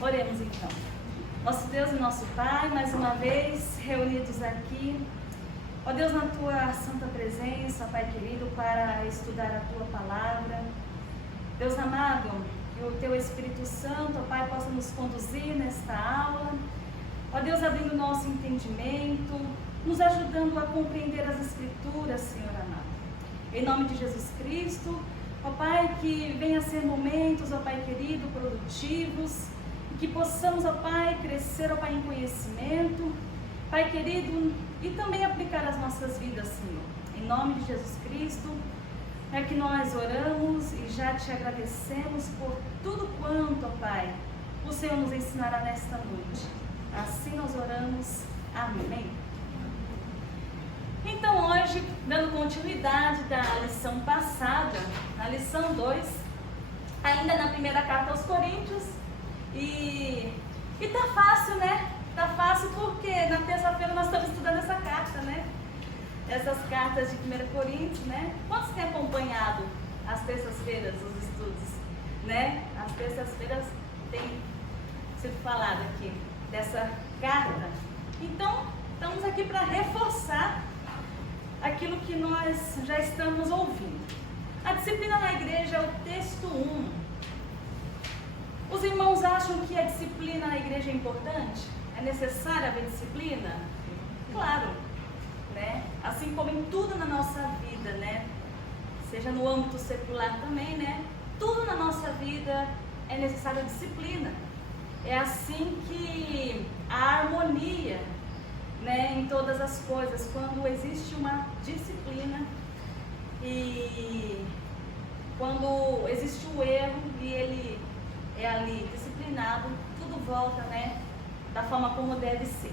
Oremos então. Nosso Deus e nosso Pai, mais uma vez reunidos aqui, ó Deus, na Tua santa presença, Pai querido, para estudar a Tua palavra. Deus amado, que o Teu Espírito Santo, ó Pai, possa nos conduzir nesta aula, ó Deus, abrindo o nosso entendimento, nos ajudando a compreender as Escrituras, Senhor amado. Em nome de Jesus Cristo, ó Pai, que venha ser momentos, ó Pai querido, produtivos, que possamos, ó Pai, crescer, ó Pai, em conhecimento, Pai querido, e também aplicar as nossas vidas, Senhor. Em nome de Jesus Cristo, é que nós oramos e já te agradecemos por tudo quanto, ó Pai, o Senhor nos ensinará nesta noite. Assim nós oramos. Amém. Então hoje, dando continuidade da lição passada, na lição 2, ainda na primeira carta aos Coríntios, e tá fácil, né? Tá fácil porque na terça-feira nós estamos estudando essa carta, né? Essas cartas de 1 Coríntios, né? Quantos têm acompanhado as terças-feiras, os estudos, né? As terças-feiras tem sido falado aqui dessa carta. Então, estamos aqui para reforçar aquilo que nós já estamos ouvindo. A disciplina na igreja é o texto 1. Os irmãos acham que a disciplina na igreja é importante? É necessário haver disciplina? Claro, né? Assim como em tudo na nossa vida, né? Seja no âmbito secular também, né? Tudo na nossa vida é necessário disciplina. É assim que a harmonia, né, em todas as coisas, quando existe uma disciplina e quando existe o erro e ele é ali disciplinado, tudo volta, né, da forma como deve ser.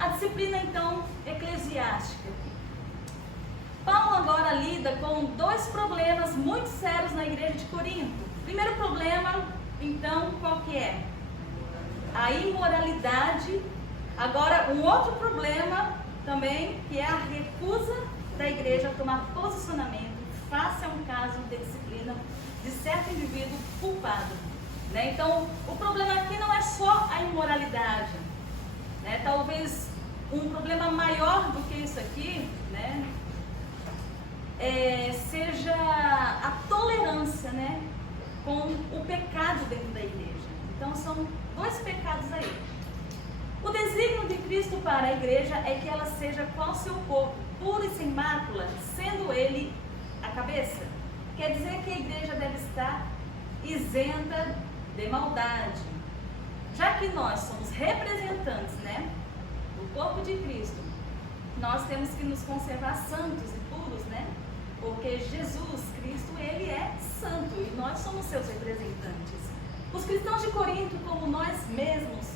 A disciplina, então, eclesiástica. Paulo agora lida com dois problemas muito sérios na igreja de Corinto. Primeiro problema, então, qual que é? A imoralidade. Agora, um outro problema também, que é a recusa da igreja a tomar posicionamento face a um caso de disciplina de certo indivíduo culpado. Né? Então, o problema aqui não é só a imoralidade, né? Talvez um problema maior do que isso aqui, né? Seja a tolerância, né? Com o pecado dentro da igreja. Então, são dois pecados aí. O desígnio de Cristo para a igreja é que ela seja qual seu corpo, puro e sem mácula, sendo ele a cabeça. Quer dizer que a igreja deve estar isenta de maldade. Já que nós somos representantes, né, do corpo de Cristo, nós temos que nos conservar santos e puros, né? Porque Jesus Cristo, ele é santo e nós somos seus representantes. Os cristãos de Corinto, como nós mesmos,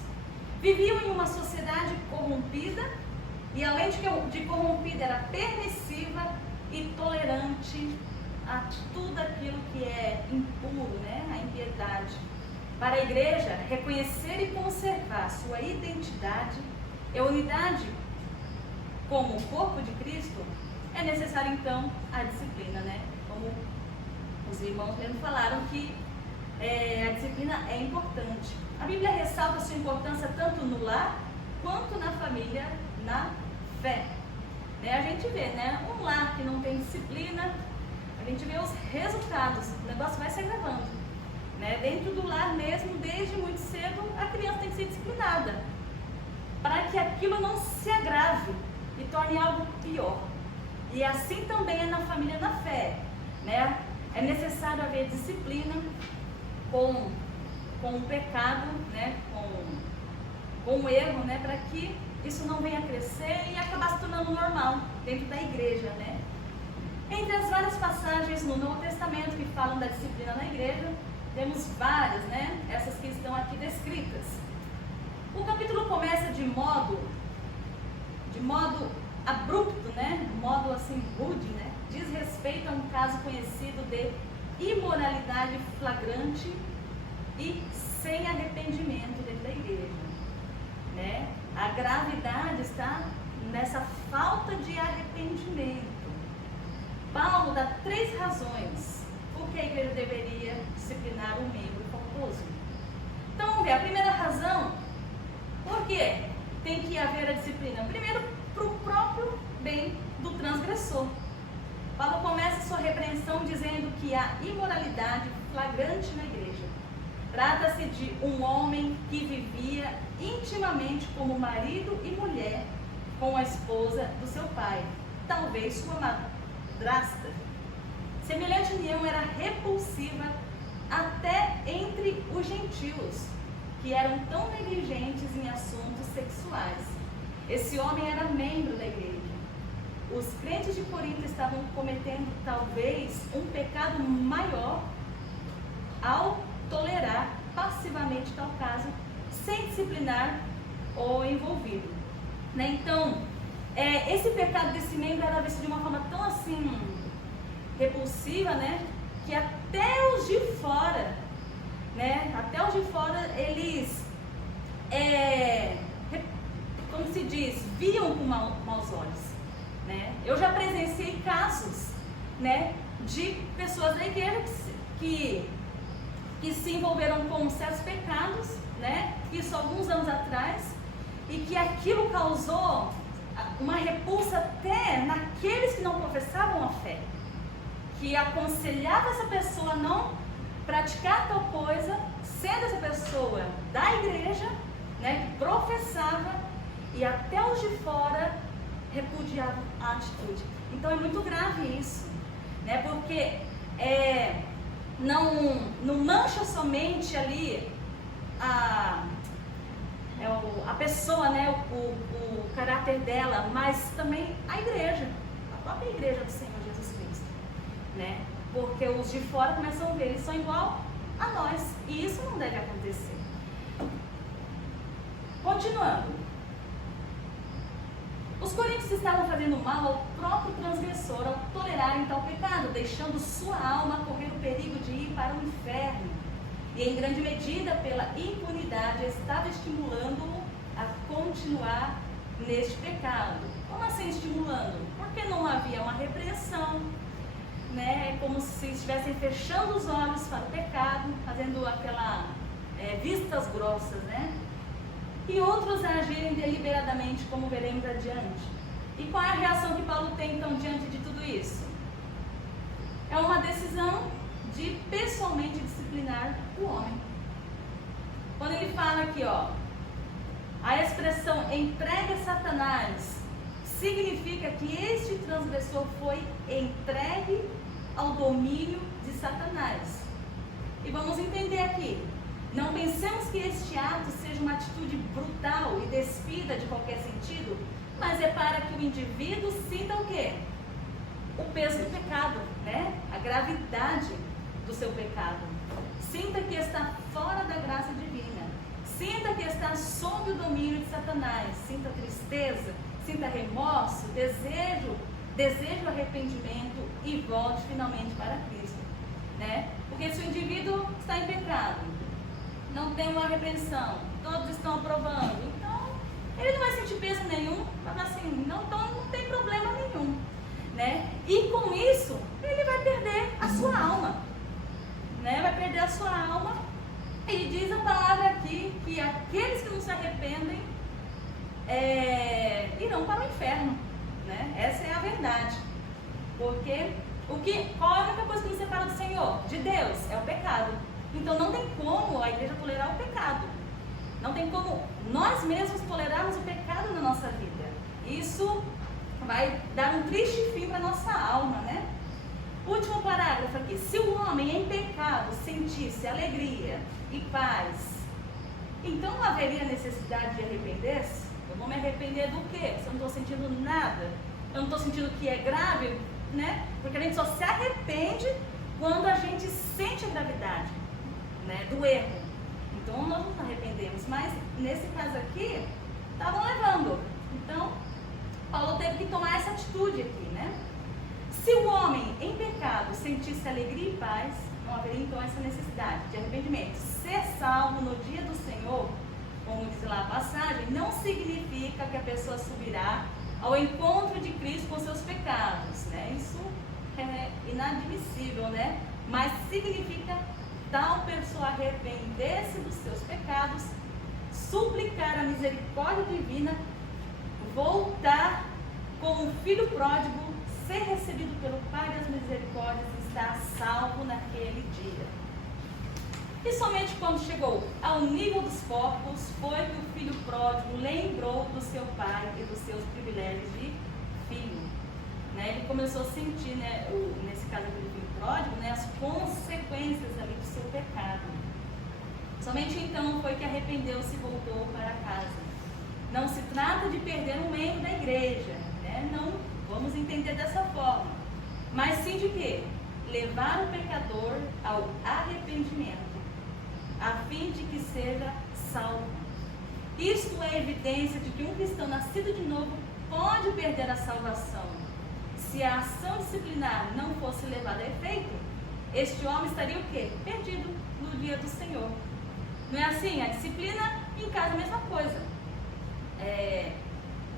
viviam em uma sociedade corrompida e, além de corrompida, era permissiva e tolerante a tudo aquilo que é impuro, né? A impiedade. Para a igreja, reconhecer e conservar sua identidade e unidade como o corpo de Cristo, é necessário então a disciplina, né? Como os irmãos mesmo falaram que a disciplina é importante. A Bíblia ressalta sua importância tanto no lar quanto na família, na fé. A gente vê, né? Um lar que não tem disciplina, a gente vê os resultados, o negócio vai se agravando. Dentro do lar mesmo, desde muito cedo, a criança tem que ser disciplinada, para que aquilo não se agrave e torne algo pior. E assim também é na família, na fé, né? É necessário haver disciplina com o pecado, né? com o erro, né? Para que isso não venha a crescer e acabar se tornando normal dentro da igreja, né? Entre as várias passagens no Novo Testamento que falam da disciplina na igreja, temos várias, né? Essas que estão aqui descritas. O capítulo começa de modo abrupto, né? De modo assim rude, né? Diz respeito a um caso conhecido de imoralidade flagrante e sem arrependimento dentro da igreja, né? A gravidade está nessa falta de arrependimento. Paulo dá 3 razões por que a igreja deveria disciplinar um membro faltoso. Então vamos ver, a primeira razão tem que haver a disciplina? Primeiro, para o próprio bem do transgressor. Paulo começa sua repreensão dizendo que há imoralidade flagrante na igreja. Trata-se de um homem que vivia intimamente como marido e mulher com a esposa do seu pai, talvez sua madrasta. Semelhante união era repulsiva até entre os gentios, que eram tão negligentes em assuntos sexuais. Esse homem era membro da igreja. Os crentes de Corinto estavam cometendo talvez um pecado maior ao tolerar passivamente tal caso, sem disciplinar o envolvido. Então, esse pecado desse membro era visto de uma forma tão assim repulsiva, que até os de fora, eles, como se diz, viam com maus olhos. Eu já presenciei casos, de pessoas da igreja que se envolveram com certos pecados, isso alguns anos atrás, e que aquilo causou uma repulsa até naqueles que não professavam a fé, que aconselhava essa pessoa a não praticar tal coisa, sendo essa pessoa da igreja, que professava, e até os de fora repudiavam a atitude. Então é muito grave isso, porque não mancha somente ali a pessoa, o caráter dela, mas também a igreja, a própria igreja do Senhor Jesus Cristo, porque os de fora começam a ver, eles são igual a nós, e isso não deve acontecer. Continuando, os coríntios estavam fazendo mal ao próprio transgressor ao tolerarem tal pecado, deixando sua alma correr o perigo de ir para o inferno. E em grande medida, pela impunidade, estava estimulando-o a continuar neste pecado. Como assim estimulando? Porque não havia uma repreensão, como se estivessem fechando os olhos para o pecado, fazendo aquela vistas grossas, e outros agirem deliberadamente, como veremos adiante. E qual é a reação que Paulo tem então diante de tudo isso? É uma decisão de pessoalmente disciplinar o homem. Quando ele fala aqui, a expressão entregue a Satanás significa que este transgressor foi entregue ao domínio de Satanás. E vamos entender aqui, não pensemos que este ato seja uma atitude brutal e despida de qualquer sentido, mas é para que o indivíduo sinta o quê? O peso do pecado, a gravidade do seu pecado. Sinta que está fora da graça divina. Sinta que está sob o domínio de Satanás. Sinta tristeza, sinta remorso, desejo arrependimento e volte finalmente para Cristo, Porque se o indivíduo está em pecado, não tem uma repreensão, todos estão aprovando, então ele não vai sentir peso nenhum, assim, não tem problema nenhum, E com isso, ele vai perder a sua alma, vai perder a sua alma, e diz a palavra aqui que aqueles que não se arrependem irão para o inferno, Essa é a verdade, porque qual é a única coisa que nos separa do Senhor? De Deus, é o pecado. Então não tem como a igreja tolerar o pecado, não tem como nós mesmos tolerarmos o pecado na nossa vida. Isso vai dar um triste fim para a nossa alma, Último parágrafo aqui. Se o homem em pecado sentisse alegria e paz, então não haveria necessidade de arrepender-se? Eu vou me arrepender do quê? Se eu não estou sentindo nada, eu não estou sentindo que é grave, Porque a gente só se arrepende quando a gente sente a gravidade, do erro. Então nós nos arrependemos, mas nesse caso aqui, estavam levando. Então, Paulo teve que tomar essa atitude aqui, Se o homem em pecado sentisse alegria e paz, não haveria então essa necessidade de arrependimento. Ser salvo no dia do Senhor, como diz lá a passagem, não significa que a pessoa subirá ao encontro de Cristo com seus pecados, Isso é inadmissível, Mas significa tal pessoa arrepender-se dos seus pecados, suplicar a misericórdia divina, voltar como um filho pródigo, ser recebido pelo Pai das misericórdias e estar salvo naquele dia. E somente quando chegou ao nível dos corpos, foi que o filho pródigo lembrou do seu pai e dos seus privilégios de filho. Ele começou a sentir, nesse caso do filho pródigo, as consequências ali do seu pecado. Somente então foi que arrependeu-se e voltou para casa. Não se trata de perder um membro da igreja, não vamos entender dessa forma, mas sim de quê? Levar o pecador ao arrependimento, a fim de que seja salvo. Isto é evidência de que um cristão nascido de novo pode perder a salvação. Se a ação disciplinar não fosse levada a efeito, este homem estaria o quê? Perdido no dia do Senhor. Não é assim? A disciplina em casa é a mesma coisa.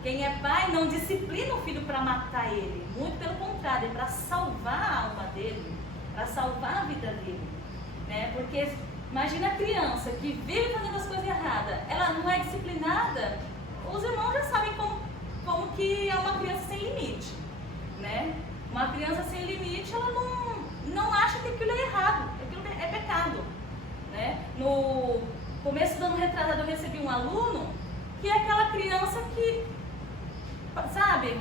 Quem é pai não disciplina o filho para matar ele. Muito pelo contrário, é para salvar a alma dele, para salvar a vida dele. Porque imagina a criança que vive fazendo as coisas erradas, ela não é disciplinada, os irmãos já sabem como que é uma criança sem limite. Uma criança sem limite, ela não acha que aquilo é errado, aquilo é pecado. No começo do ano retrasado eu recebi um aluno que é aquela criança que, sabe,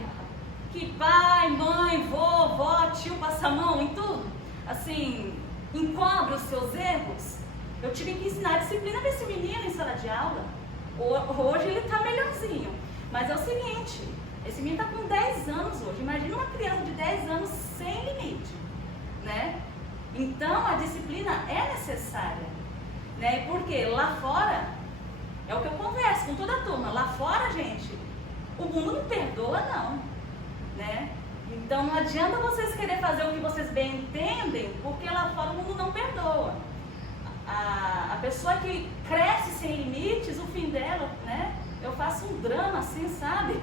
que pai, mãe, vó, tio passa a mão em tudo, assim, encobre os seus erros. Eu tive que ensinar a disciplina para esse menino em sala de aula. Hoje ele está melhorzinho, mas é o seguinte, esse menino está com 10 anos hoje. Imagina uma criança de 10 anos sem limite, Então a disciplina é necessária, Porque lá fora, é o que eu converso com toda a turma, lá fora, gente, o mundo não perdoa não, Então não adianta vocês querer fazer o que vocês bem entendem, porque lá fora o mundo não perdoa. A pessoa que cresce sem limites, o fim dela, eu faço um drama assim, sabe?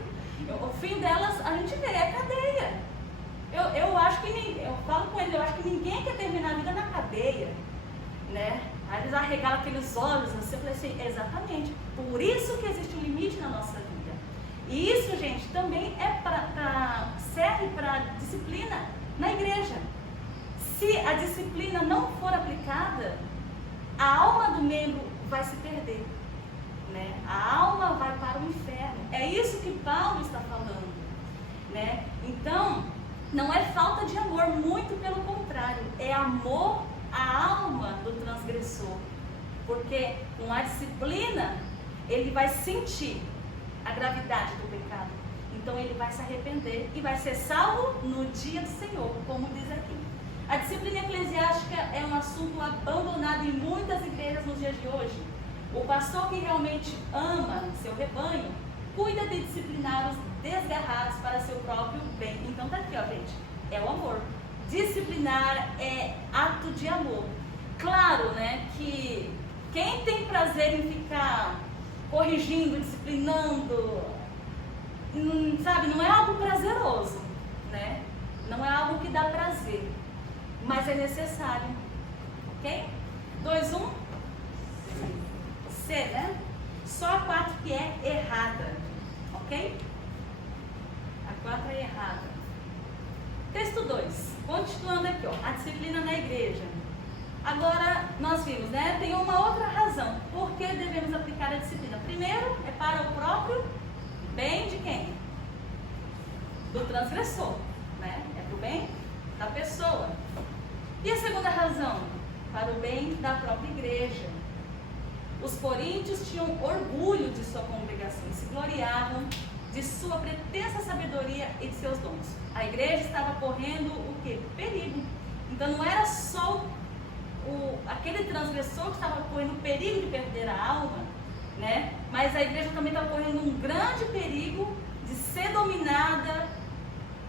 O fim delas, a gente vê, é cadeia. Eu acho que, eu falo com eles, eu acho que ninguém quer terminar a vida na cadeia, Aí eles arregalam aqueles olhos, assim, eu falei assim, exatamente, por isso que existe um limite na nossa vida. E isso, gente, também serve para disciplina na igreja. Se a disciplina não for aplicada, a alma do membro vai se perder, A alma vai para o inferno. É isso que Paulo está falando, Então, não é falta de amor, muito pelo contrário, é amor à alma do transgressor, porque com a disciplina ele vai sentir a gravidade do pecado, então ele vai se arrepender e vai ser salvo no dia do Senhor, como diz aqui. A disciplina eclesiástica é um assunto abandonado em muitas igrejas nos dias de hoje. O pastor que realmente ama seu rebanho, cuida de disciplinar os desgarrados para seu próprio bem. Então tá aqui, gente, é o amor. Disciplinar é ato de amor. Claro, que quem tem prazer em ficar corrigindo, disciplinando, sabe, não é algo prazeroso, Não é algo que dá prazer, mas é necessário, ok? 2, 1, C, Só a 4 que é errada, ok? A 4 é errada. Texto 2, continuando aqui, a disciplina na igreja. Agora, nós vimos, tem uma outra razão, por que devemos aplicar a disciplina. Primeiro, é para o próprio bem de quem? Do transgressor, É para o bem da pessoa. E a segunda razão? Para o bem da própria igreja. Os coríntios tinham orgulho de sua congregação e se gloriavam de sua pretensa sabedoria e de seus dons. A igreja estava correndo o quê? Perigo. Então não era só aquele transgressor que estava correndo perigo de perder a alma, Mas a igreja também estava correndo um grande perigo de ser dominada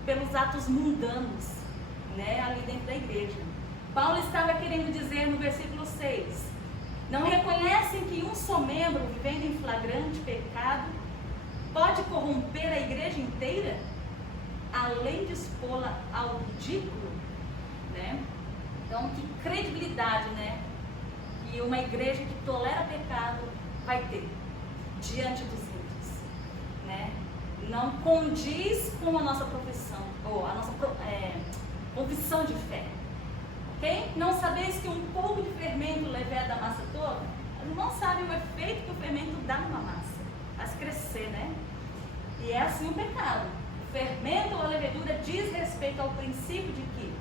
pelos atos mundanos, ali dentro da igreja. Paulo estava querendo dizer no versículo 6, não reconhecem que um só membro vivendo em flagrante pecado pode corromper a igreja inteira, além de expô-la ao ridículo, Então, que credibilidade, que uma igreja que tolera pecado vai ter, diante dos ímpios, né? Não condiz com a nossa profissão, ou a nossa confissão de fé. Ok? Não sabeis que um pouco de fermento leveda a massa toda? Não sabem o efeito que o fermento dá numa massa, faz crescer, né? E é assim o pecado. O fermento ou a levedura diz respeito ao princípio de que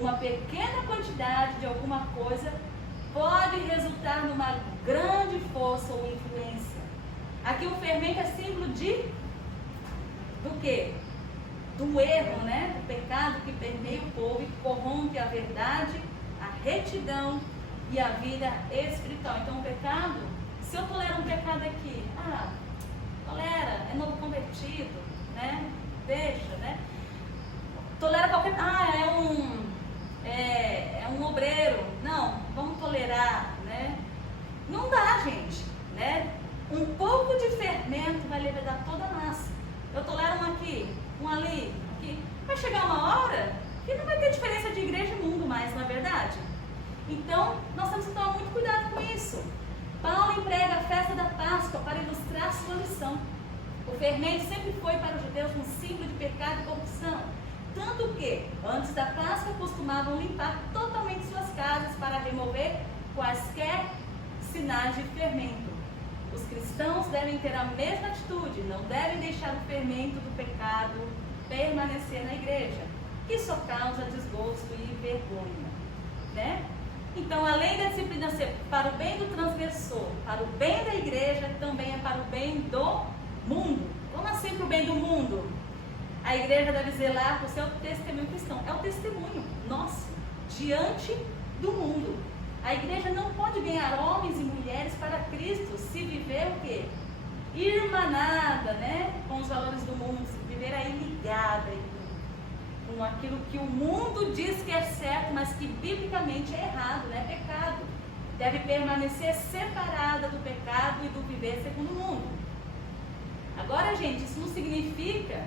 uma pequena quantidade de alguma coisa pode resultar numa grande força ou influência. Aqui o fermento é símbolo do quê? Do erro, né? Do pecado que permeia o povo e corrompe a verdade, a retidão e a vida espiritual. Então o pecado, se eu tolero um pecado aqui, tolera, é novo convertido, né? Deixa, né? Tolera qualquer... é um obreiro. Não, vamos tolerar, né? Não dá, gente, né? Um pouco de fermento vai levedar toda a massa. Eu tolero um aqui, um ali, aqui. Vai chegar uma hora que não vai ter diferença de igreja e mundo mais, não é verdade? Então, nós temos que tomar muito cuidado com isso. Paulo emprega a festa da Páscoa para ilustrar sua lição. O fermento sempre foi para os judeus um símbolo de pecado e corrupção. Tanto que, antes da Páscoa, costumavam limpar totalmente suas casas para remover quaisquer sinais de fermento. Os cristãos devem ter a mesma atitude, não devem deixar o fermento do pecado permanecer na igreja, que só causa desgosto e vergonha, né? Então, além da disciplina ser para o bem do transgressor, para o bem da igreja, também é para o bem do mundo. Como assim para o bem do mundo? A igreja deve zelar por seu testemunho cristão. É o testemunho nosso diante do mundo. A igreja não pode ganhar homens e mulheres para Cristo se viver o quê? Irmanada, né? Com os valores do mundo, se viver aí ligada com aquilo que o mundo diz que é certo, mas que biblicamente é errado, né? Pecado. Deve permanecer separada do pecado e do viver segundo o mundo. Agora, gente, isso não significa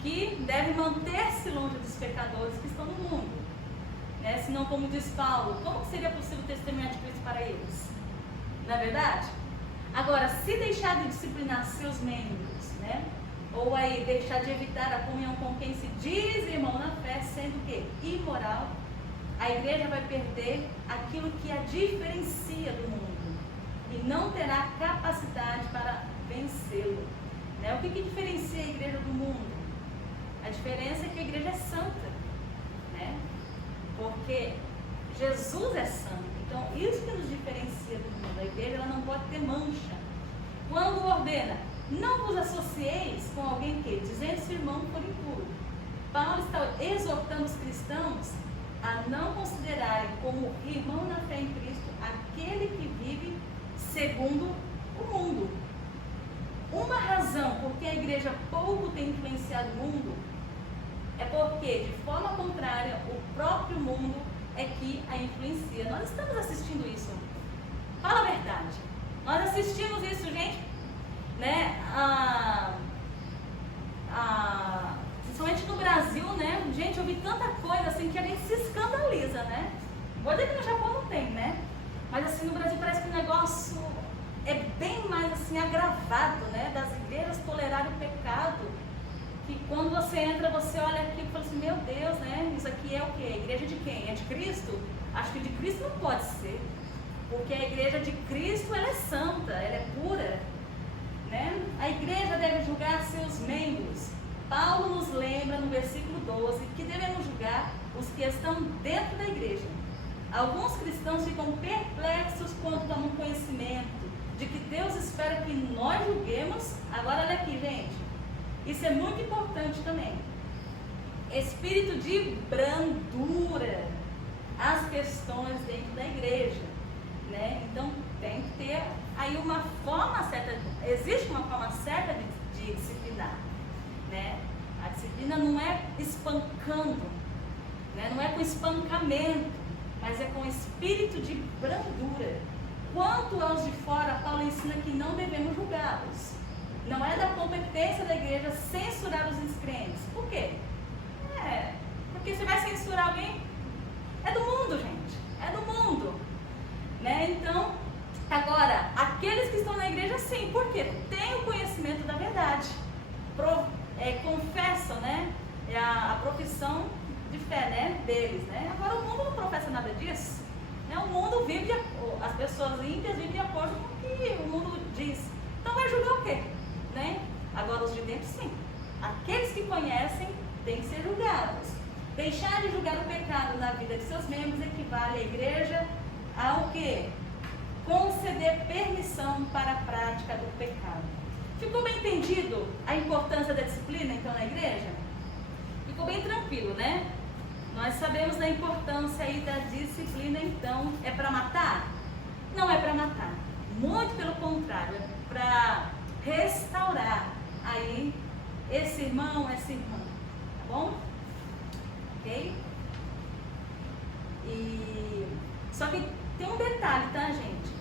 que deve manter-se longe dos pecadores que estão no mundo, né? Senão, como diz Paulo, como seria possível testemunhar de Cristo para eles? Não é verdade? Agora, se deixar de disciplinar seus membros, né? Ou aí deixar de evitar a comunhão com quem se diz irmão na fé, sendo o quê? Imoral, a igreja vai perder aquilo que a diferencia do mundo e não terá capacidade para vencê-lo, né? O que diferencia a igreja do mundo? A diferença é que a igreja é santa, né? Porque Jesus é santo. Então, isso que nos diferencia do mundo. A igreja ela não pode ter mancha. Quando ordena, não vos associeis com alguém que, dizendo seu irmão, for impuro. Paulo está exortando os cristãos a não considerarem como irmão na fé em Cristo aquele que vive segundo o mundo. Uma razão por que a igreja pouco tem influenciado o mundo é porque, de forma contrária, o próprio mundo é que a influencia. Nós estamos assistindo isso. Fala a verdade. Nós assistimos isso, gente, né? Principalmente no Brasil, né? Gente, eu vi tanta coisa assim que a gente se escandaliza, né? Vou dizer que no Japão não tem, né? Mas assim, no Brasil parece que o negócio é bem mais assim agravado, né? Das igrejas tolerarem o pecado. Que quando você entra, você olha aqui e fala assim, meu Deus, né? Isso aqui é o quê? A igreja de quem? É de Cristo? Acho que de Cristo não pode ser. Porque a igreja de Cristo, ela é santa, ela é pura, né? A igreja deve julgar seus membros. Paulo nos lembra no versículo 12 que devemos julgar os que estão dentro da igreja. Alguns cristãos ficam perplexos quando tomam conhecimento de que Deus espera que nós julguemos. Agora olha aqui, gente. Isso é muito importante também. Espírito de brandura as questões dentro da igreja, né? Então tem que ter aí uma forma certa, existe uma forma certa de disciplinar, né? A disciplina não é espancando, né? Não é com espancamento, mas é com espírito de brandura. Quanto aos de fora, Paulo ensina que não devemos julgá-los. Não é da competência da igreja censurar os descrentes. Por quê? Porque você vai censurar alguém? É do mundo, gente. É do mundo. Né? Então, agora, aqueles que estão na igreja, assim, porque tem o conhecimento da verdade, confessam, né? É a profissão de fé, né, deles, né? Agora o mundo não professa nada disso, né? O mundo vive, as pessoas ímpias vivem de acordo com o que o mundo diz. Então vai julgar o quê? Né? Agora os de dentro, sim. Aqueles que conhecem têm que ser julgados. Deixar de julgar o pecado na vida de seus membros equivale à igreja ao quê? Conceder permissão para a prática do pecado. Ficou bem entendido a importância da disciplina, então, na igreja? Ficou bem tranquilo, né? Nós sabemos da importância aí da disciplina, então, é para matar? Não é para matar. Muito pelo contrário, é para restaurar aí esse irmão, essa irmã. Tá bom? Ok? Só que tem um detalhe, tá, gente?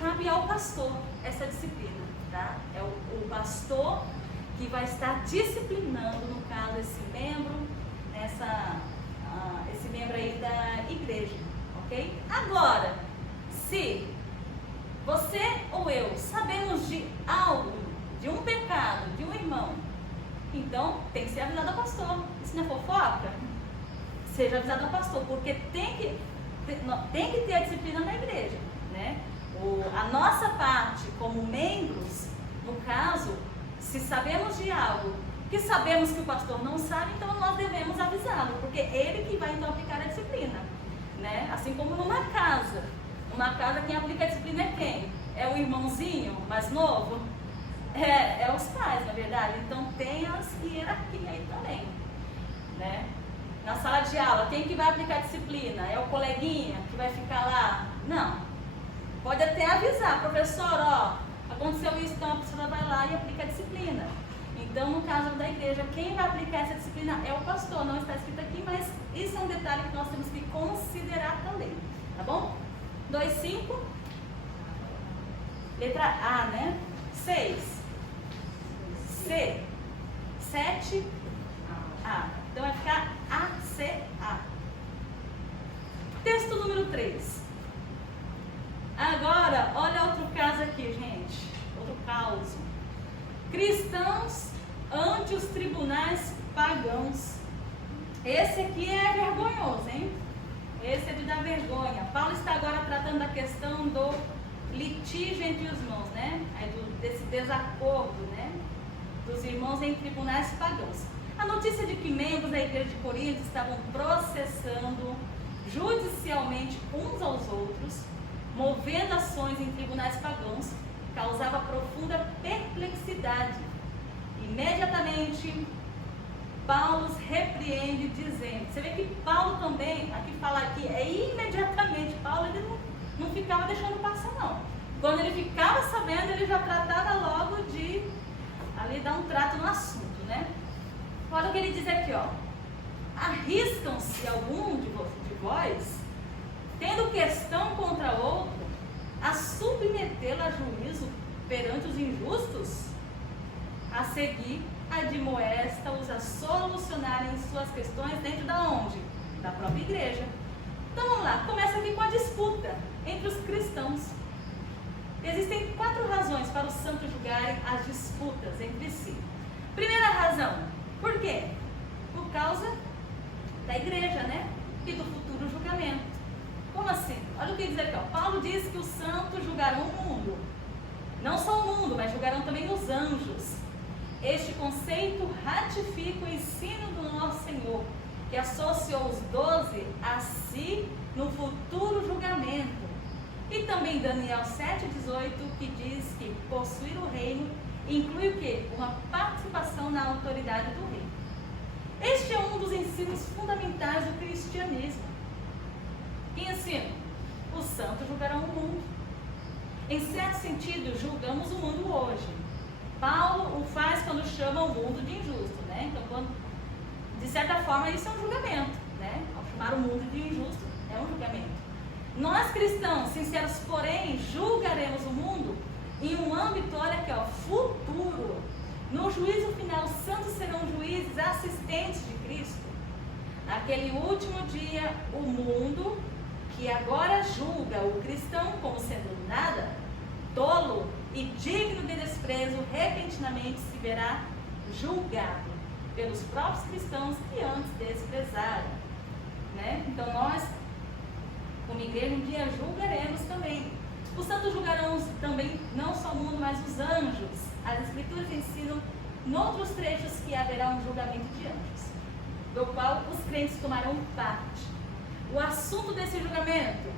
Cabe ao pastor essa disciplina, tá? É o pastor que vai estar disciplinando, no caso, esse membro aí da igreja, ok? Agora, se você ou eu sabemos de algo, de um pecado, de um irmão, então tem que ser avisado ao pastor. Isso não é fofoca? Seja avisado ao pastor, porque tem que ter a disciplina na igreja, né? A nossa parte como membros, no caso, se sabemos de algo que sabemos que o pastor não sabe, então nós devemos avisá-lo, porque ele que vai então aplicar a disciplina, né? Assim como numa casa quem aplica a disciplina é quem? É o irmãozinho mais novo? É os pais, na verdade. Então tem as hierarquias aí também, né? Na sala de aula, quem que vai aplicar a disciplina? É o coleguinha que vai ficar lá? Não. Pode até avisar, professor, ó, aconteceu isso, então a pessoa vai lá e aplica a disciplina. Então, no caso da igreja, quem vai aplicar essa disciplina é o pastor, não está escrito aqui, mas isso é um detalhe que nós temos que considerar também, tá bom? 2,5, letra A, né? 6, C, 7, A. Então vai ficar ACA. Texto número 3. Agora, olha outro caso aqui, gente. Outro caso. Cristãos ante os tribunais pagãos. Esse aqui é vergonhoso, hein? Esse é de dar vergonha. Paulo está agora tratando da questão do litígio entre os irmãos, né? Desse desacordo, né? Dos irmãos em tribunais pagãos. A notícia de que membros da igreja de Corinto estavam processando judicialmente uns aos outros, movendo ações em tribunais pagãos, causava profunda perplexidade. Imediatamente, Paulo os repreende, dizendo... Você vê que Paulo também, aqui fala aqui, imediatamente. Paulo ele não ficava deixando passar, não. Quando ele ficava sabendo, ele já tratava logo de ali dar um trato no assunto, né? Olha o que ele diz aqui, ó. Arriscam-se algum de vós, tendo questão contra outro, a submetê-lo a juízo perante os injustos? A seguir, admoesta-os a solucionarem suas questões dentro da onde? Da própria igreja. Então vamos lá, começa aqui com a disputa entre os cristãos. Existem 4 razões para os santos julgarem as disputas entre si. Primeira razão, por quê? Por causa da igreja, né? E do futuro julgamento. Como assim? Olha o que diz aqui, ó. Paulo diz que os santos julgarão o mundo. Não só o mundo, mas julgarão também os anjos. Este conceito ratifica o ensino do nosso Senhor, que associou os 12 a si no futuro julgamento. E também Daniel 7,18, que diz que possuir o reino inclui o quê? Uma participação na autoridade do rei. Este é um dos ensinos fundamentais do cristianismo. Que ensino? Os santos julgarão o mundo. Em certo sentido, julgamos o mundo hoje. Paulo o faz quando chama o mundo de injusto, né? Então, de certa forma, isso é um julgamento, né? Ao chamar o mundo de injusto, é um julgamento. Nós cristãos, sinceros, porém, julgaremos o mundo em um âmbito, olha aqui, ó, futuro. No juízo final, os santos serão juízes assistentes de Cristo. Naquele último dia, o mundo, que agora julga o cristão como sendo nada, tolo e digno de desprezo, repentinamente se verá julgado pelos próprios cristãos que antes desprezaram. Né? Então nós, como igreja, um dia julgaremos também. Os santos julgarão também não só o mundo, mas os anjos. As escrituras ensinam noutros trechos que haverá um julgamento de anjos, do qual os crentes tomarão parte. O assunto desse julgamento,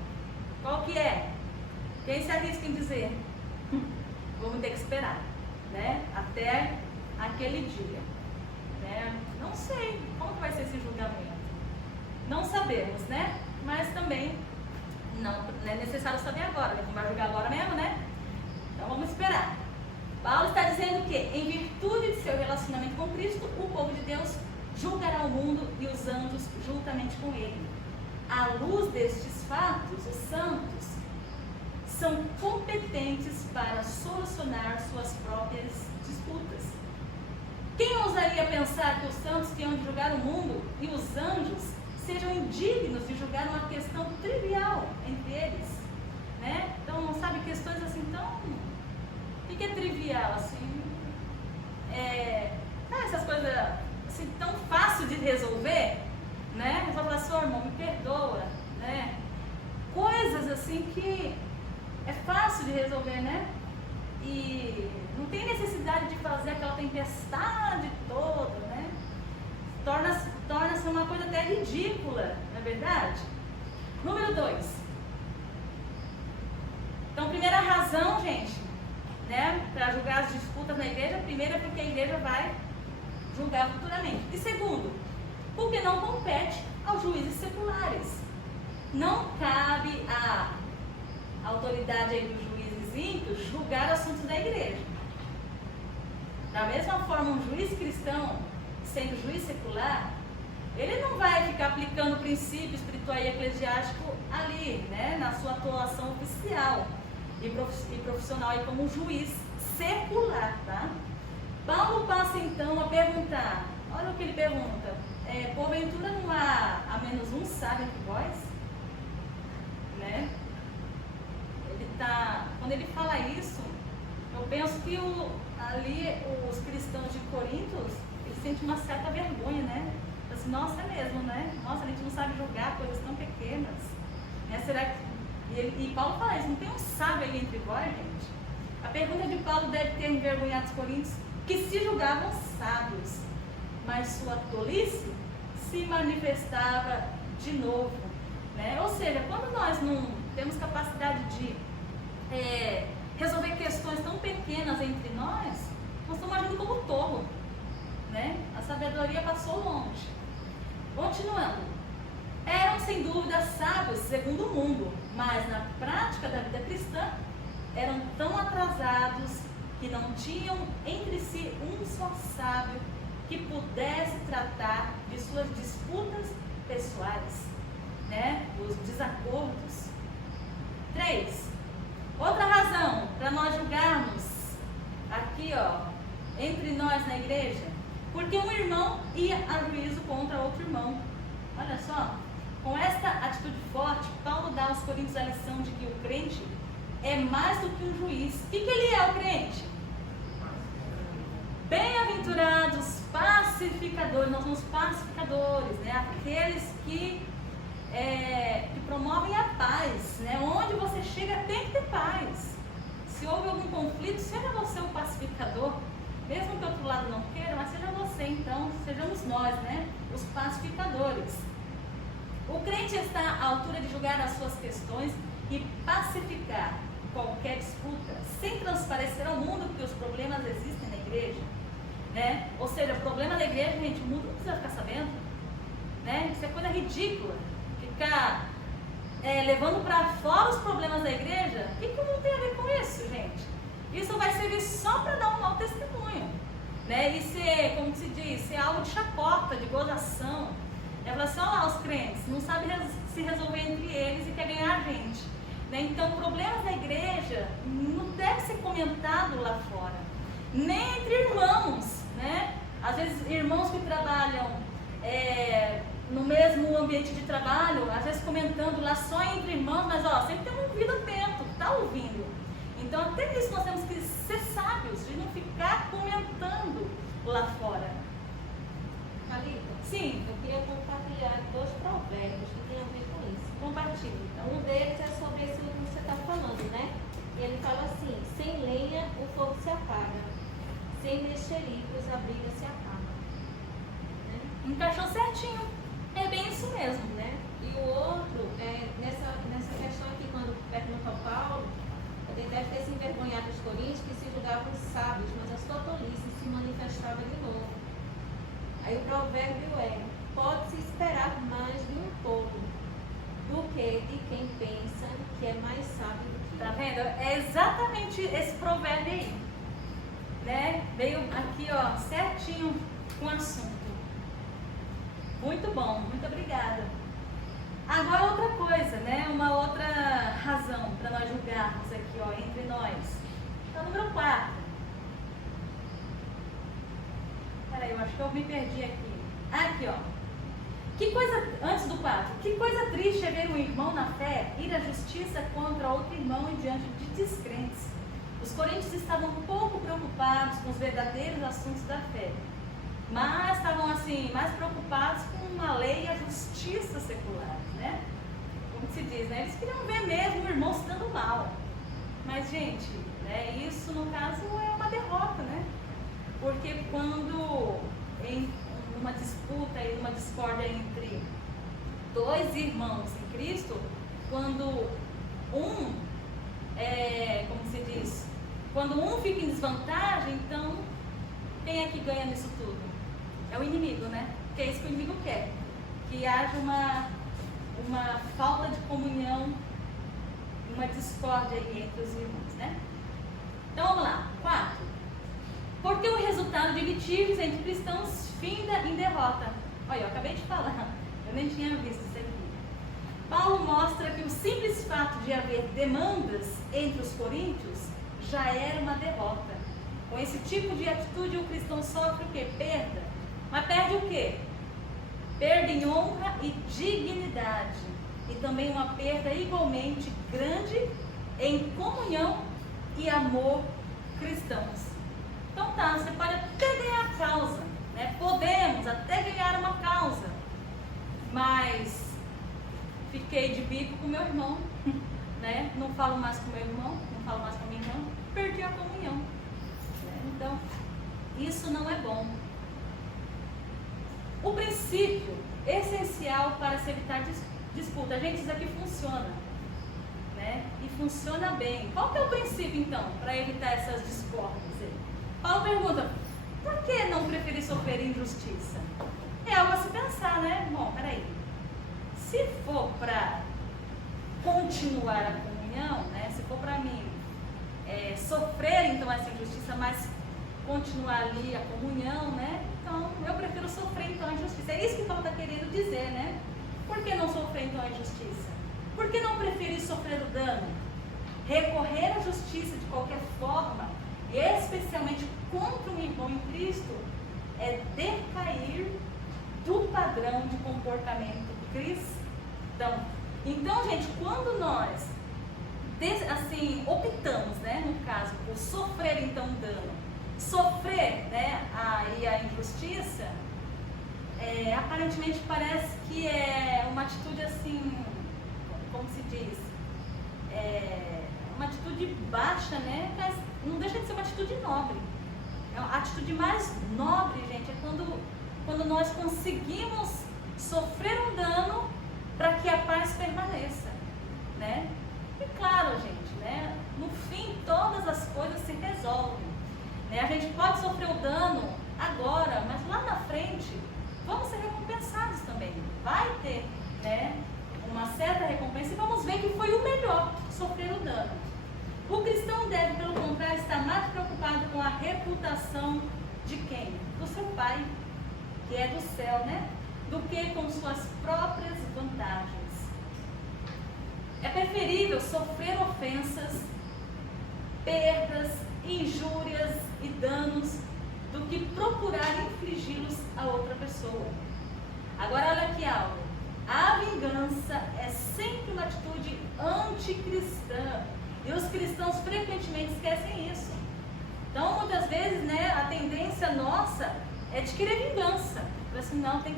qual que é? Quem se arrisca em dizer? Vamos ter que esperar, né? Até aquele dia. Né? Não sei como vai ser esse julgamento. Não sabemos, né? Mas também não é necessário saber agora. A gente vai julgar agora mesmo, né? Então vamos esperar. Paulo está dizendo que, em virtude de seu relacionamento com Cristo, o povo de Deus julgará o mundo e os anjos juntamente com ele. À luz destes fatos, os santos são competentes para solucionar suas próprias disputas. Quem ousaria pensar que os santos que hão de julgar o mundo e os anjos sejam indignos de julgar uma questão trivial entre eles? Né? Então, sabe, questões assim tão... O que é trivial, assim? Essas coisas assim, tão fácil de resolver, né? Eu vou falar assim, irmão, me perdoa, né? Coisas assim que é fácil de resolver, né? E não tem necessidade de fazer aquela tempestade toda, né? Torna-se uma coisa até ridícula, não é verdade? Número 2. Então, primeira razão, gente, né, para julgar as disputas na igreja, primeiro é porque a igreja vai julgar futuramente. E segundo, porque não compete aos juízes seculares. Não cabe à autoridade aí dos juízes ímpios julgar assuntos da igreja. Da mesma forma, um juiz cristão, sendo juiz secular, ele não vai ficar aplicando o princípio espiritual e eclesiástico ali, né, na sua atuação oficial e profissional aí como um juiz secular, tá? Paulo passa então a perguntar, olha o que ele pergunta, porventura não há menos um sábio que vós? Né? Quando ele fala isso, eu penso que ali os cristãos de Corinto, eles sentem uma certa vergonha, né? Assim, nossa, é mesmo, né? Nossa, a gente não sabe julgar coisas tão pequenas. Né? Será que... E Paulo fala isso, não tem um sábio aí entre vós, gente? A pergunta de Paulo deve ter envergonhado os coríntios, que se julgavam sábios, mas sua tolice se manifestava de novo. Né? Ou seja, quando nós não temos capacidade de resolver questões tão pequenas entre nós estamos agindo como tolo. Né? A sabedoria passou longe. Continuando. Eram sem dúvida sábios segundo o mundo, mas na prática da vida cristã eram tão atrasados que não tinham entre si um só sábio que pudesse tratar de suas disputas pessoais, né? Os desacordos. 3. Outra razão para nós julgarmos aqui, entre nós na igreja, porque um irmão ia a juízo contra outro irmão. Olha só, com esta atitude forte, Paulo dá aos coríntios a lição de que o crente é mais do que um juiz. O que ele é, o crente? Bem-aventurados, pacificadores. Nós somos pacificadores, né? Aqueles que promovem a paz, né? Onde você chega tem que ter paz. Se houve algum conflito, seja você o pacificador, mesmo que o outro lado não queira, mas seja você, então, sejamos nós, né? Os pacificadores. O crente está à altura de julgar as suas questões e pacificar qualquer disputa, sem transparecer ao mundo que os problemas existem na igreja. Né? Ou seja, o problema da igreja, gente, o mundo não precisa ficar sabendo. Né? Isso é coisa ridícula. Ficar levando para fora os problemas da igreja, o que o mundo tem a ver com isso, gente? Isso vai servir só para dar um mau testemunho. Né? E ser, como se diz, ser algo de chacota, de gozação. Ela fala assim, olha lá os crentes, não sabem se resolver entre eles e quer ganhar a gente. Né? Então, problemas da igreja não deve ser comentado lá fora. Nem entre irmãos. Né? Às vezes, irmãos que trabalham no mesmo ambiente de trabalho, às vezes comentando lá só entre irmãos, mas sempre tem um ouvido atento, que está ouvindo. Então, até nisso nós temos que fala assim: sem lenha o fogo se apaga, sem mexericos a briga se acaba. Né? Encaixou certinho. É bem isso mesmo. Né? E o outro, nessa questão aqui, quando pergunta ao Paulo, ele deve ter se envergonhado dos coríntios que se julgavam sábios, mas a sua tolice se manifestava de novo. Aí o provérbio é: pode-se esperar mais de um tolo do que de quem pensa que é mais sábio do que Tá vendo? É exatamente esse provérbio aí. Né? Veio aqui, ó, certinho com o assunto. Muito bom, muito obrigada. Agora outra coisa, né? Uma outra razão para nós julgarmos aqui, ó, entre nós. Então, número 4. Peraí, eu acho que eu me perdi aqui. Aqui, ó. Que coisa, antes do 4, que coisa triste é ver um irmão na fé ir à justiça contra outro irmão e diante de descrentes. Os coríntios estavam pouco preocupados com os verdadeiros assuntos da fé, mas estavam assim, mais preocupados com a lei e a justiça secular, né? Como se diz, né? Eles queriam ver mesmo o irmão se dando mal. Mas, gente, né, isso no caso é uma derrota, né? Porque quando em uma disputa e uma discórdia entre dois irmãos em Cristo, quando como se diz, quando um fica em desvantagem, então quem é que ganha nisso tudo? É o inimigo, né? Porque é isso que o inimigo quer, que haja uma falta de comunhão, uma discórdia aí entre os irmãos, né? Então vamos lá, 4. Porque o resultado de litígios entre cristãos finda em derrota. Olha, eu acabei de falar, eu nem tinha visto isso aqui. Paulo mostra que o simples fato de haver demandas entre os coríntios já era uma derrota. Com esse tipo de atitude, o cristão sofre o quê? Perda. Mas perde o quê? Perda em honra e dignidade. E também uma perda igualmente grande em comunhão e amor cristãos. Então tá, você pode até ganhar a causa, né? Podemos até ganhar uma causa, mas fiquei de bico com meu irmão, né? Não falo mais com meu irmão, não falo mais com minha irmã, perdi a comunhão. Né? Então, isso não é bom. O princípio essencial para se evitar disputa, gente, isso aqui funciona, né? E funciona bem. Qual que é o princípio então para evitar essas discórdias? Paulo pergunta: por que não preferir sofrer injustiça? É algo a se pensar, né? Bom, peraí. Se for para continuar a comunhão, né? Se for para mim sofrer então essa injustiça, mas continuar ali a comunhão, né? Então eu prefiro sofrer então a injustiça. É isso que Paulo está querendo dizer, né? Por que não sofrer então a injustiça? Por que não preferir sofrer o dano? Recorrer à justiça de qualquer forma, especialmente contra um irmão em Cristo, é decair do padrão de comportamento cristão. Então, gente, quando nós assim optamos, né, no caso, por sofrer então dano, sofrer, né, a injustiça, aparentemente parece que é uma atitude assim, como se diz, uma atitude baixa, né, mas não deixa de ser uma atitude nobre. A atitude mais nobre, gente, é quando nós conseguimos sofrer um dano para que a paz permaneça, né? E claro, gente, né, no fim todas as coisas se resolvem, né? A gente pode sofrer o dano agora, mas lá na frente vamos ser recompensados também. Vai ter, né, uma certa recompensa e vamos ver que foi o melhor sofrer o dano. O cristão deve, pelo contrário, estar mais preocupado com a reputação de quem? Do seu Pai, que é do céu, né? Do que com suas próprias vantagens. É preferível sofrer ofensas, perdas, injúrias e danos do que procurar infligi-los a outra pessoa. Agora olha aqui algo. A vingança é sempre uma atitude anticristã. E os cristãos frequentemente esquecem isso. Então, muitas vezes, né, a tendência nossa é de querer vingança. Assim, não, tem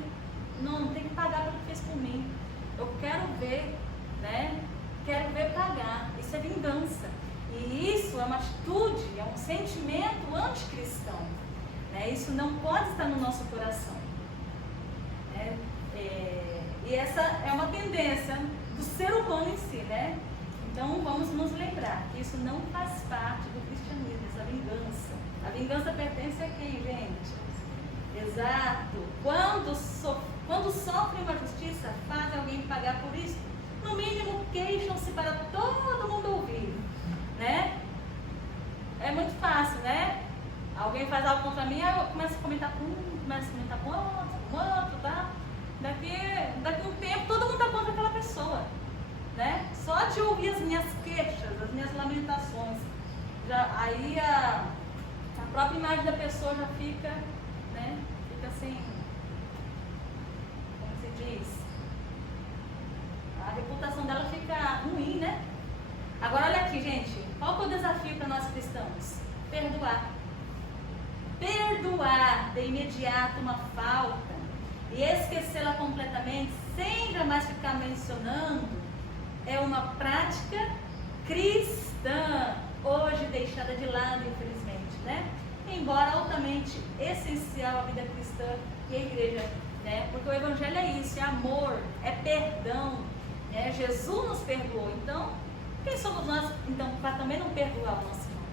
que pagar pelo que fez por mim. Eu quero ver, né? Quero ver pagar. Isso é vingança. E sentimento anticristão. Né? Isso não pode estar no nosso coração. Né? E essa é uma tendência do ser humano em si, né? Então vamos nos lembrar que isso não faz parte do cristianismo, essa vingança. A vingança pertence a quem, gente? Exato. Quando sofrem uma justiça, fazem alguém pagar por isso. No mínimo, queixam-se para todo mundo ouvir, né? É muito fácil, né? Alguém faz algo contra mim, aí eu começo a comentar com um, começo a comentar com outro, tá? Daqui um tempo, todo mundo está contra aquela pessoa, né? Só de ouvir as minhas queixas, as minhas lamentações, aí a própria imagem da pessoa já fica, né? Fica assim, como se diz? A reputação dela fica ruim, né? Agora olha aqui, gente, qual que é o desafio para nós cristãos? Perdoar. Perdoar de imediato uma falta e esquecê-la completamente, sem jamais ficar mencionando, é uma prática cristã, hoje deixada de lado, infelizmente, né? Embora altamente essencial à vida cristã e à igreja, né? Porque o evangelho é isso, é amor, é perdão, né? Jesus nos perdoou, então quem somos nós, então, para também não perdoar o nosso irmão,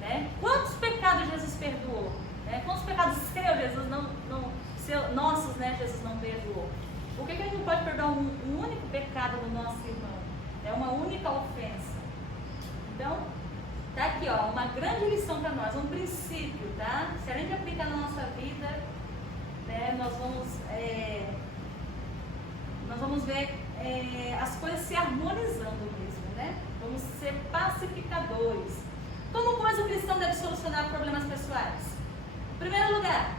né? Quantos pecados Jesus perdoou? Né? Quantos pecados seus Jesus nossos, né, Jesus não perdoou? Por que a gente não pode perdoar um único pecado do nosso irmão? É uma única ofensa. Então, tá aqui, ó, uma grande lição para nós, um princípio, tá? Se a gente aplicar na nossa vida, né, nós vamos ver as coisas se harmonizando mesmo, né? Vamos ser pacificadores. Como, pois, o cristão deve solucionar problemas pessoais? Em primeiro lugar,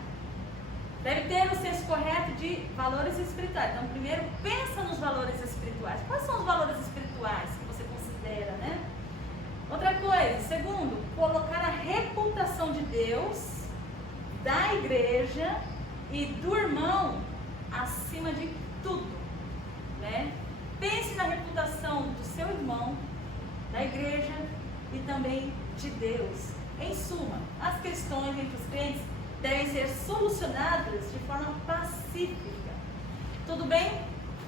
deve ter o senso correto de valores espirituais. Então, primeiro, pensa nos valores espirituais. Quais são os valores espirituais que você considera, né? Outra coisa, segundo, colocar a reputação de Deus, da igreja e do irmão acima de tudo, né? Pense na reputação do seu irmão, da igreja e também de Deus. Em suma, as questões entre os crentes devem ser solucionadas de forma pacífica. Tudo bem?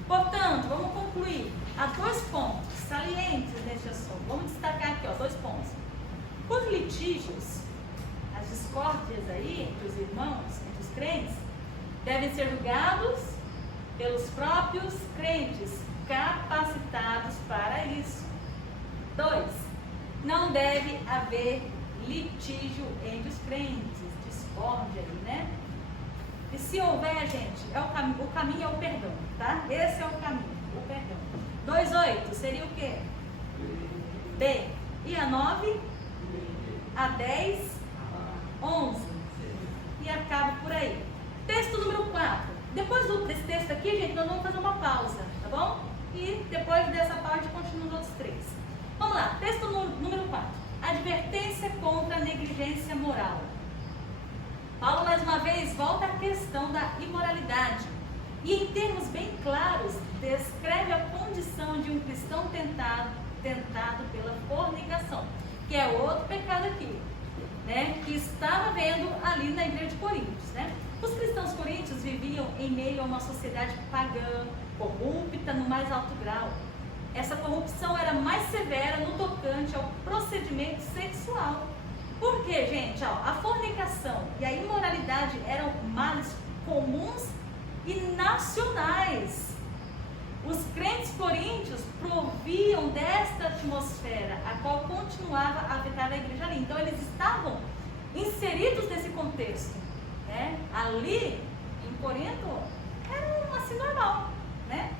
Portanto, vamos concluir. Há 2 pontos salientes neste assunto. Vamos destacar aqui, ó, 2 pontos. Os litígios, as discórdias aí entre os irmãos, entre os crentes, devem ser julgados pelos próprios crentes, capacitados para isso. 2. Não deve haver litígio entre os crentes, discórdia aí, né? E se houver, gente, o caminho é o perdão, tá? Esse é o caminho, o perdão. 2:8 seria o quê? B. E a 9? A 10? 11. E acaba por aí. Texto número 4. Depois desse texto aqui, gente, nós vamos fazer uma pausa, tá bom? E depois dessa parte, continua os outros 3. Vamos lá, texto número 4. Advertência contra a negligência moral. Paulo, mais uma vez, volta à questão da imoralidade. E, em termos bem claros, descreve a condição de um cristão tentado pela fornicação, que é outro pecado aqui, né? Que estava vendo ali na igreja de Coríntios, né? Os cristãos coríntios viviam em meio a uma sociedade pagã, corrupta no mais alto grau. Essa corrupção era mais severa no tocante ao procedimento sexual. Por quê, gente? A fornicação e a imoralidade eram males comuns e nacionais. Os crentes coríntios proviam desta atmosfera, a qual continuava a afetar a igreja ali. Então, eles estavam inseridos nesse contexto, né? Ali, em Corinto, era assim normal, né?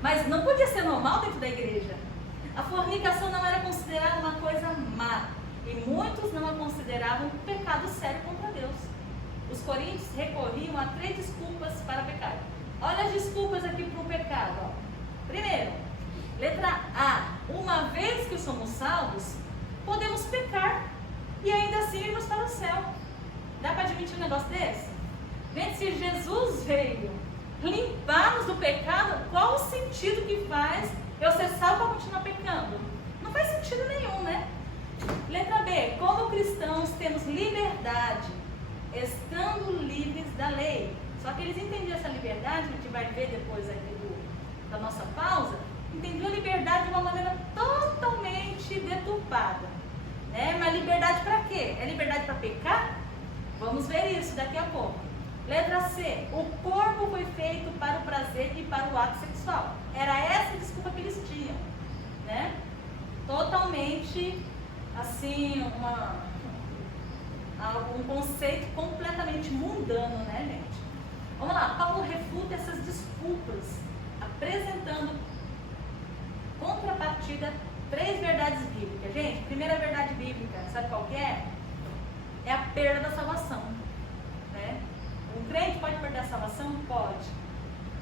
Mas não podia ser normal dentro da igreja. A fornicação não era considerada uma coisa má. E muitos não a consideravam um pecado sério contra Deus. Os coríntios recorriam a 3 desculpas para pecar. Olha as desculpas aqui para o pecado. Ó. Primeiro, letra A. Uma vez que somos salvos, podemos pecar e ainda assim irmos para o céu. Dá para admitir um negócio desse? Gente, se Jesus veio limpar-nos do pecado, qual o sentido que faz eu ser salvo para continuar pecando? Não faz sentido nenhum, né? Letra B. Como da lei. Só que eles entendiam essa liberdade, que a gente vai ver depois aqui da nossa pausa, entendiam a liberdade de uma maneira totalmente deturpada. Né? Mas liberdade para quê? É liberdade para pecar? Vamos ver isso daqui a pouco. Letra C. O corpo foi feito para o prazer e para o ato sexual. Era essa a desculpa que eles tinham. Né? Totalmente, assim, um conceito completamente mundano, né, gente? Vamos lá, Paulo refuta essas desculpas, apresentando contrapartida 3 verdades bíblicas. Gente, primeira verdade bíblica, sabe qual que é? É a perda da salvação. Né? Um crente pode perder a salvação? Pode.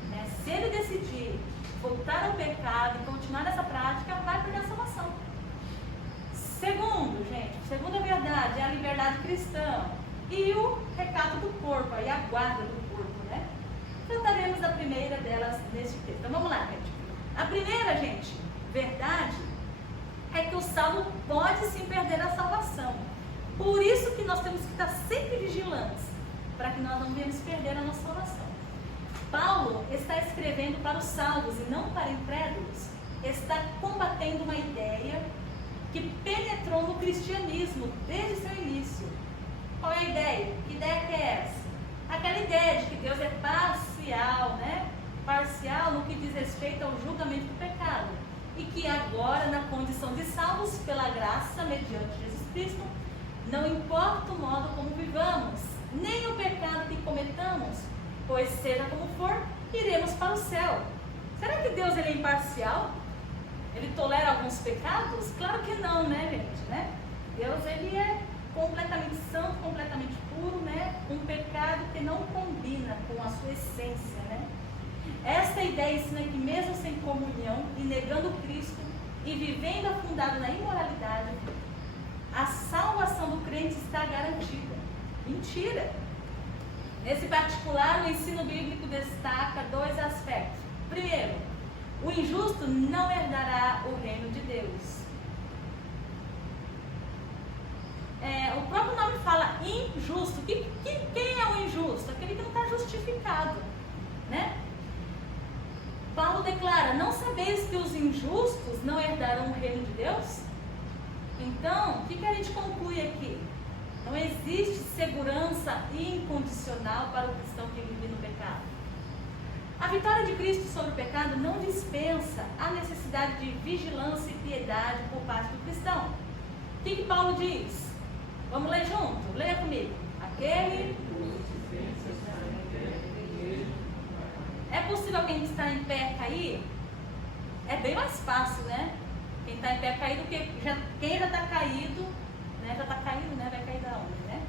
Né? Se ele decidir voltar ao pecado e continuar nessa prática, vai perder a salvação. Segundo, gente, segunda verdade é a liberdade cristã e o recato do corpo, aí a guarda do corpo, né? Trataremos da primeira delas neste texto. Então vamos lá, gente. A primeira, gente, verdade é que o salvo pode sim perder a salvação. Por isso que nós temos que estar sempre vigilantes, para que nós não venhamos perder a nossa salvação. Paulo está escrevendo para os salvos e não para incrédulos. Está combatendo uma ideia que penetrou no cristianismo desde seu início. Qual é a ideia? Que ideia que é essa? Aquela ideia de que Deus é parcial, né? Parcial no que diz respeito ao julgamento do pecado. E que agora, na condição de salvos pela graça, mediante Jesus Cristo, não importa o modo como vivamos, nem o pecado que cometamos, pois seja como for, iremos para o céu. Será que Deus ele é imparcial? Ele tolera alguns pecados? Claro que não, né, gente? Né? Deus ele é completamente santo, completamente puro, né? Um pecado que não combina com a sua essência, né? Esta ideia ensina que mesmo sem comunhão e negando Cristo e vivendo afundado na imoralidade, a salvação do crente está garantida. Mentira! Nesse particular, o ensino bíblico destaca 2 aspectos. Primeiro, o injusto não herdará o reino de Deus. O próprio nome fala injusto. Quem é o injusto? Aquele que não está justificado. Né? Paulo declara, não sabeis que os injustos não herdarão o reino de Deus? Então, o que a gente conclui aqui? Não existe segurança incondicional para o cristão que vive no pecado. A vitória de Cristo sobre o pecado não dispensa a necessidade de vigilância e piedade por parte do cristão. O que Paulo diz? Vamos ler junto? Leia comigo. Aquele... É possível quem está em pé cair? É bem mais fácil, né? Quem está em pé cair do que quem já está caído, né? Já está caído, né? Vai cair da onde, né?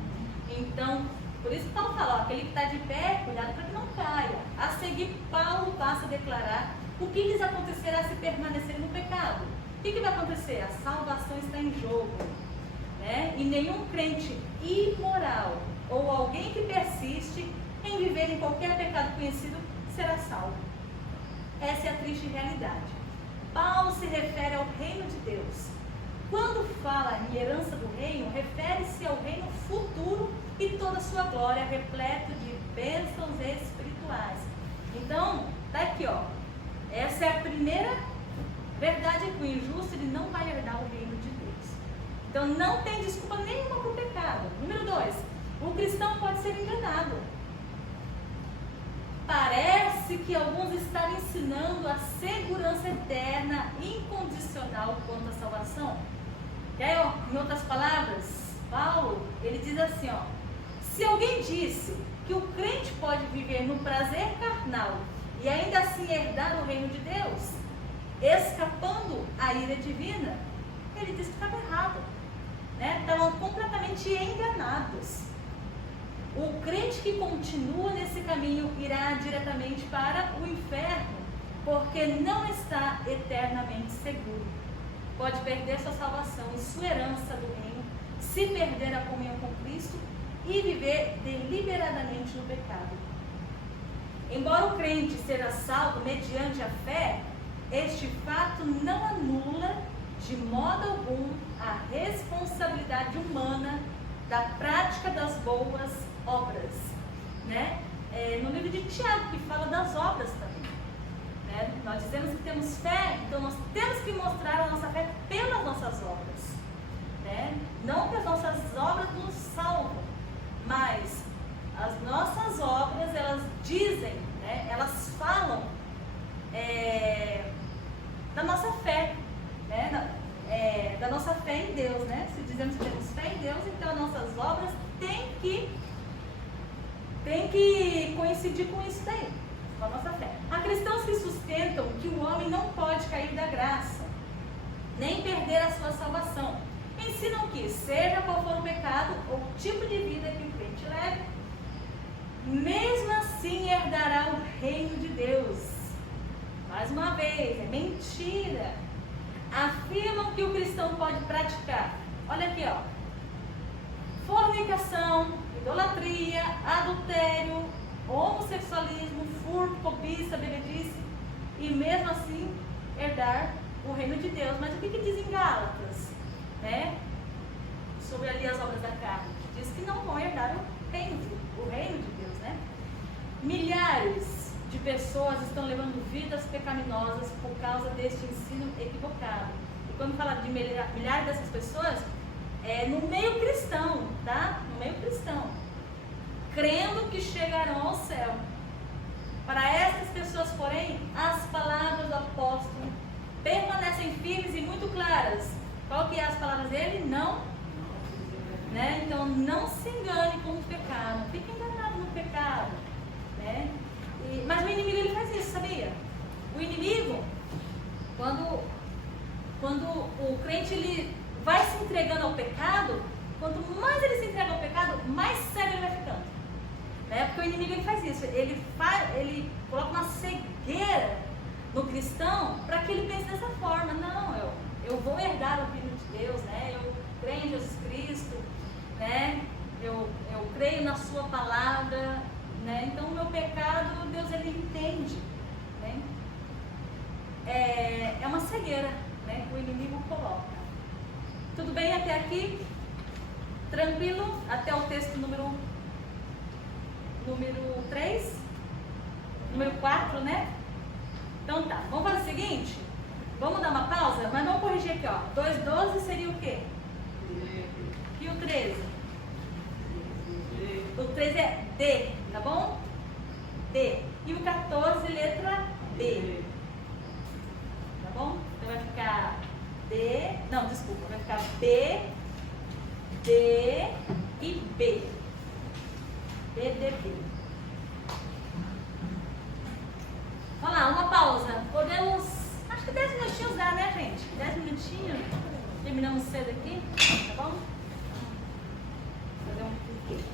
Então, por isso que Paulo fala, ó, aquele que está de pé, cuidado para que não caia. A seguir, Paulo passa a declarar o que lhes acontecerá se permanecerem no pecado. O que vai acontecer? A salvação está em jogo. Né? E nenhum crente imoral ou alguém que persiste em viver em qualquer pecado conhecido será salvo. Essa é a triste realidade. Paulo se refere ao reino de Deus. Quando fala em herança do reino, refere-se ao reino futuro e toda a sua glória, repleto de bênçãos espirituais. Então, tá aqui, ó. Essa é a primeira verdade, que o injusto ele não vai herdar o reino de Deus. Então, não tem desculpa nenhuma para o pecado. Número 2, o cristão pode ser enganado. Parece que alguns estão ensinando a segurança eterna, incondicional quanto à salvação. E aí, ó, em outras palavras, Paulo, ele diz assim, ó, se alguém disse que o crente pode viver no prazer carnal e ainda assim herdar o reino de Deus, escapando à ira divina, ele diz que estava errado, né? Estavam completamente enganados. O crente que continua nesse caminho irá diretamente para o inferno, porque não está eternamente seguro. Pode perder sua salvação e sua herança do reino, se perder a comunhão com Cristo e viver deliberadamente no pecado. Embora o crente seja salvo mediante a fé, este fato não anula de modo algum a responsabilidade humana da prática das boas obras, né? no livro de Tiago, que fala das obras também. Né? Nós dizemos que temos fé, então nós temos que mostrar a nossa fé pelas nossas obras. Né? Não que as nossas obras nos salvam, mas as nossas obras, elas dizem, né? Elas falam da nossa fé, né? Da nossa fé em Deus, né? Se dizemos que temos fé em Deus, então as nossas obras têm que coincidir com isso daí, com a nossa fé. Há cristãos que sustentam que o homem não pode cair da graça, nem perder a sua salvação. Ensinam que, seja qual for o pecado ou o tipo de vida que o crente leve, mesmo assim herdará o reino de Deus. Mais uma vez, é mentira. Afirmam que o cristão pode praticar, olha aqui, ó, fornicação, idolatria, adultério, homossexualismo, furto, cobiça, bebedice, e mesmo assim herdar o reino de Deus. Mas o que diz em Gálatas, né? Sobre ali as obras da carne? Diz que não vão herdar o reino de Deus, né? Milhares de pessoas estão levando vidas pecaminosas por causa deste ensino equivocado. E quando fala de milhares dessas pessoas, no meio cristão, tá? No meio cristão, crendo que chegarão ao céu. Para essas pessoas, porém, as palavras do apóstolo permanecem firmes e muito claras. Qual que é as palavras dele? Não, né? Então, não se engane com o pecado. Não fique enganado no pecado, né? Mas o inimigo, ele faz isso, sabia? O inimigo, quando o crente ele vai se entregando ao pecado, quanto mais ele se entrega ao pecado, mais sério ele vai ficando, né? Porque o inimigo, ele faz isso, ele coloca uma cegueira no cristão para que ele pense dessa forma. Não, eu vou herdar o reino de Deus, né? Eu creio em Jesus Cristo, né? Eu creio na sua palavra, né? Então o meu pecado, Deus, ele entende, né? É uma cegueira, né, que o inimigo coloca. Tudo bem até aqui? Tranquilo? Até o texto número 3? Número 4, né? Então tá, vamos fazer o seguinte, vamos dar uma pausa, mas vamos corrigir aqui, ó. 2,12 seria o quê? E o 13? O 13 é D, tá bom? D. E o 14, letra B. Tá bom? Então vai ficar D, não, desculpa, vai ficar B, D e B. B, D, B. Vamos lá, uma pausa. Podemos, acho que 10 minutinhos dá, né, gente? 10 minutinhos. Terminamos cedo aqui, tá bom? Vou fazer um piquete.